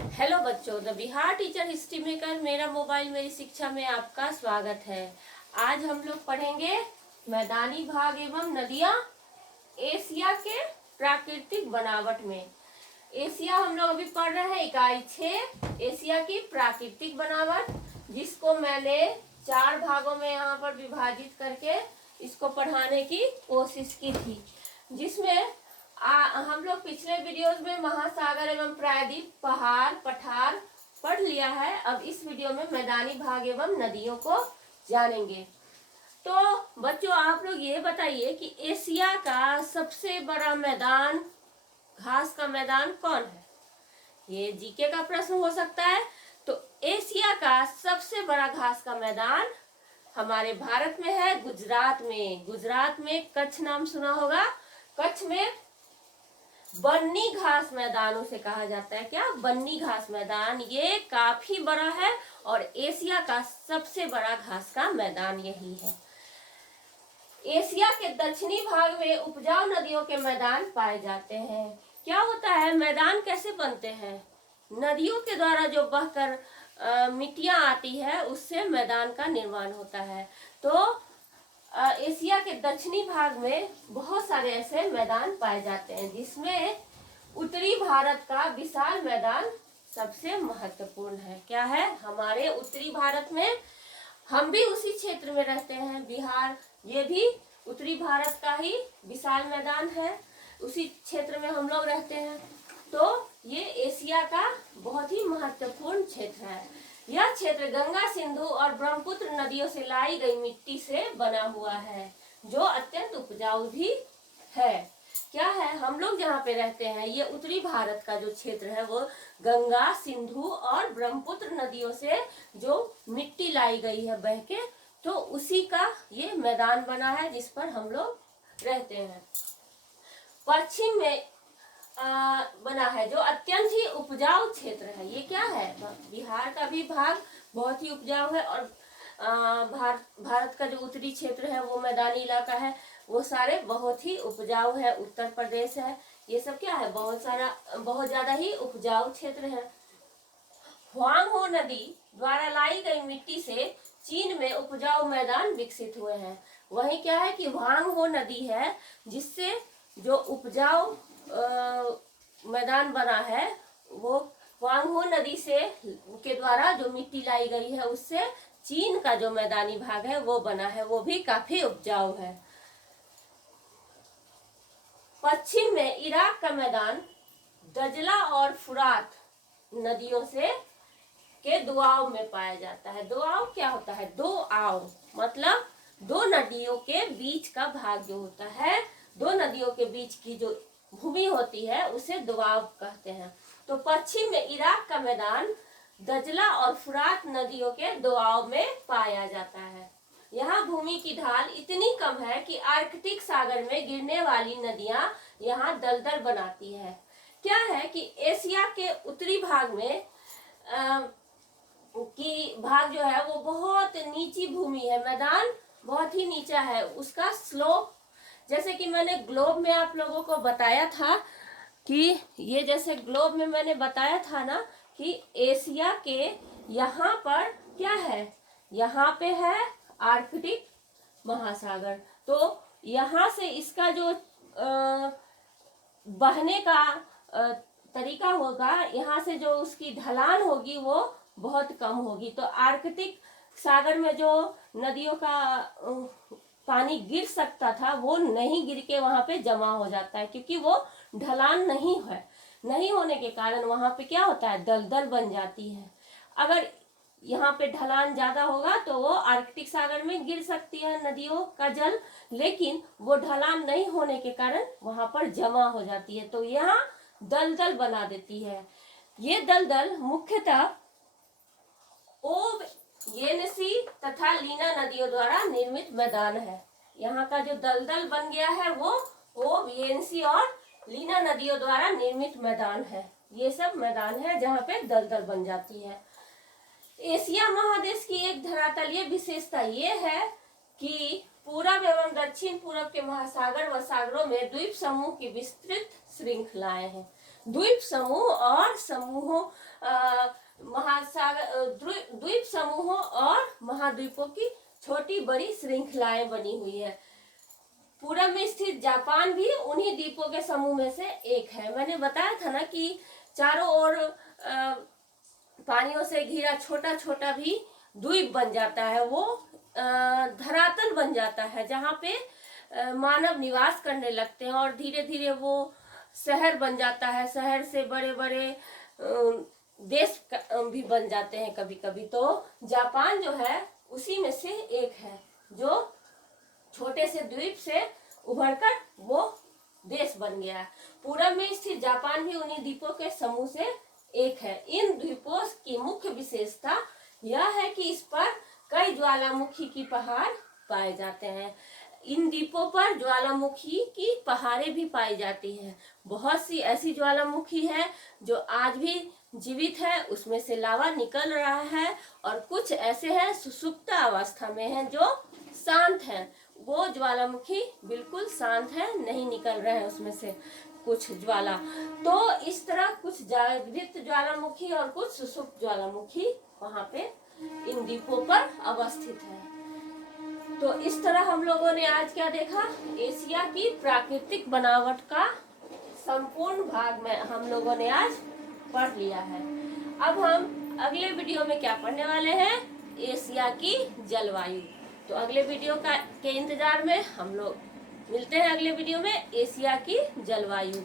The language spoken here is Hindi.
हेलो बच्चों, the Bihar teacher history maker मेरा मोबाइल मेरी शिक्षा में आपका स्वागत है। आज हम लोग पढ़ेंगे मैदानी भाग एवं नदियां एशिया के प्राकृतिक बनावट में। एशिया हम लोग अभी पढ़ रहे हैं इकाई 6 एशिया की प्राकृतिक बनावट, जिसको मैंने 4 भागों में यहाँ पर विभाजित करके इसको पढ़ाने की कोशिश की थी, जिसमें हम लोग पिछले वीडियोस में महासागर एवं प्रायद्वीप, पहाड़, पठार पढ़ लिया है। अब इस वीडियो में मैदानी भाग एवं नदियों को जानेंगे। तो बच्चों, आप लोग ये बताइए कि एशिया का सबसे बड़ा मैदान, घास का मैदान कौन है? ये जीके का प्रश्न हो सकता है। तो एशिया का सबसे बड़ा घास का मैदान हमारे भारत में है, गुजरात में। गुजरात में कच्छ नाम सुना होगा। कच्छ में बन्नी घास मैदानों से कहा जाता है। क्या? बन्नी घास मैदान। ये काफी बड़ा है और एशिया का सबसे बड़ा घास का मैदान यही है। एशिया के दक्षिणी भाग में उपजाऊ नदियों के मैदान पाए जाते हैं। क्या होता है, मैदान कैसे बनते हैं? नदियों के द्वारा जो बहकर मिट्टियां आती है, उससे मैदान का निर्माण होता है। तो एशिया के दक्षिणी भाग में बहुत सारे ऐसे मैदान पाए जाते हैं, जिसमें उत्तरी भारत का विशाल मैदान सबसे महत्वपूर्ण है। क्या है? हमारे उत्तरी भारत में, हम भी उसी क्षेत्र में रहते हैं, बिहार, ये भी उत्तरी भारत का ही विशाल मैदान है। उसी क्षेत्र में हम लोग रहते हैं। तो ये एशिया का बहुत ही महत्वपूर्ण क्षेत्र है। यह क्षेत्र गंगा, सिंधु और ब्रह्मपुत्र नदियों से लाई गई मिट्टी से बना हुआ है, जो अत्यंत उपजाऊ भी है। क्या है? हम लोग जहाँ पे रहते हैं, ये उत्तरी भारत का जो क्षेत्र है, वो गंगा, सिंधु और ब्रह्मपुत्र नदियों से जो मिट्टी लाई गई है बह के, तो उसी का ये मैदान बना है, जिस पर हम लोग रहते हैं। पश्चिम में बना है, जो अत्यंत ही उपजाऊ क्षेत्र है। ये क्या है? बिहार का भी भाग बहुत ही उपजाऊ है, और भारत का जो उत्तरी क्षेत्र है वो मैदानी इलाका है, वो सारे बहुत ही उपजाऊ है। उत्तर प्रदेश है, ये सब क्या है? बहुत ज्यादा ही उपजाऊ क्षेत्र है। ह्वांग नदी द्वारा लाई गई मिट्टी से चीन में उपजाऊ मैदान विकसित हुए हैं। वही क्या है कि ह्वांग नदी है, जिससे जो उपजाऊ मैदान बना है, वो ह्वांग नदी से के द्वारा जो मिट्टी लाई गई है, उससे चीन का जो मैदानी भाग है वो बना है, वो भी काफी उपजाऊ है। पश्चिम में इराक का मैदान दजला और फुरात नदियों से के दुआव में पाया जाता है। दुआव क्या होता है? दो आव मतलब दो नदियों के बीच का भाग जो होता है, दो नदियों के बीच की जो भूमि होती है, उसे दुआव कहते हैं। तो पश्चिम में इराक का मैदान दजला और फुरात नदियों के दुआव में पाया जाता है। यहाँ भूमि की ढाल इतनी कम है कि आर्कटिक सागर में गिरने वाली नदियां यहाँ दलदल बनाती है। क्या है कि एशिया के उत्तरी भाग में भाग जो है वो बहुत नीची भूमि है, मैदान बहुत ही नीचा है। उसका स्लोप, जैसे कि मैंने ग्लोब में आप लोगों को बताया था कि ये जैसे ग्लोब में मैंने बताया था ना कि एशिया के यहाँ पर क्या है, यहाँ पे है आर्कटिक महासागर। तो यहाँ से इसका जो बहने का तरीका होगा, यहाँ से जो उसकी ढलान होगी वो बहुत कम होगी। तो आर्कटिक सागर में जो नदियों का पानी गिर सकता था, वो नहीं गिर के वहां पे जमा हो जाता है, क्योंकि वो ढलान नहीं है। नहीं होने के कारण वहां पे क्या होता है? दलदल बन जाती है। अगर यहाँ पे ढलान ज्यादा होगा तो वो आर्कटिक सागर में गिर सकती है नदियों का जल, लेकिन वो ढलान नहीं होने के कारण वहां पर जमा हो जाती है, तो यहाँ दलदल बना देती है। ये दलदल मुख्यतः ओब, येनसी तथा लीना नदियों द्वारा निर्मित मैदान है। यहाँ का जो दलदल बन गया है वो ओब, येनसी और लीना नदियों द्वारा निर्मित मैदान है। ये सब मैदान है जहाँ पे दलदल बन जाती है। एशिया महादेश की एक धरातलीय विशेषता ये है कि पूरब एवं दक्षिण पूरब के महासागर व सागरों में द्वीप समूह की विस्तृत श्रृंखलाएं हैं। द्वीप समूह और समूहों महासागर द्वीप समूहों और महाद्वीपों की छोटी बड़ी श्रृंखलाएं बनी हुई है। पूरब में स्थित जापान भी उन्हीं द्वीपों के समूह में से एक है। मैंने बताया था ना कि चारों ओर पानियों से घिरा छोटा छोटा भी द्वीप बन जाता है, वो धरातल बन जाता है जहाँ पे मानव निवास करने लगते हैं और धीरे धीरे वो शहर बन जाता है। शहर से बड़े बड़े देश भी बन जाते हैं कभी कभी। तो जापान जो है उसी में से एक है, जो छोटे से द्वीप से उभरकर वो देश बन गया है। पूरब में स्थित जापान भी उन्हीं द्वीपों के समूह से एक है। इन द्वीपों की मुख्य विशेषता यह है कि इस पर कई ज्वालामुखी की पहाड़ पाए जाते हैं। इन द्वीपों पर ज्वालामुखी की पहाड़ें भी पाई जाती हैं। बहुत सी ऐसी ज्वालामुखी है जो आज भी जीवित है, उसमें से लावा निकल रहा है, और कुछ ऐसे हैं सुषुप्त अवस्था में हैं जो शांत हैं। वो ज्वालामुखी बिल्कुल शांत है, नहीं निकल रहे हैं उसमें से कुछ ज्वाला। तो इस तरह कुछ जागृत ज्वालामुखी और कुछ सुषुप्त ज्वालामुखी वहां पे इन द्वीपों पर अवस्थित है। तो इस तरह हम लोगों ने आज क्या देखा, एशिया की प्राकृतिक बनावट का संपूर्ण भाग में हम लोगों ने आज पढ़ लिया है। अब हम अगले वीडियो में क्या पढ़ने वाले हैं, एशिया की जलवायु। तो अगले वीडियो के इंतजार में हम लोग मिलते हैं अगले वीडियो में, एशिया की जलवायु।